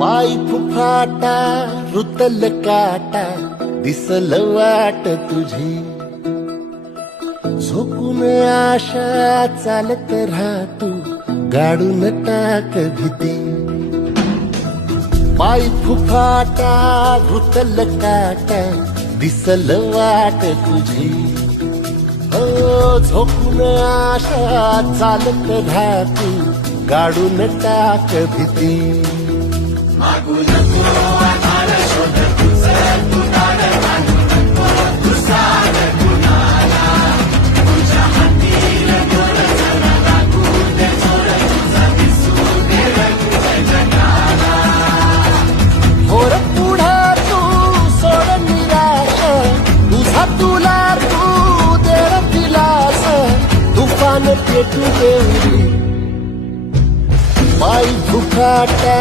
पाय फुफाटा रुतल काटा दिसल वाट तुझी झोकून आशा चालत राहतू गाडून टाक भीती पाय फुफाटा रुतल काटा दिसल वाट तुझी हो झोकून आशा चालत राहतू गाडून टाक भीती मागू नको आधार शोध तुझं तू दार बांधू नको तुझार कुणाला तुझ्या हातील दोर जरा लागू दे जोर तुझा दिसू दे रंग जगाला होर पुढे तू सोड निराश तुझा तुला तू दे दिलास तुफान पेटू देऊरी पाय फुफाटा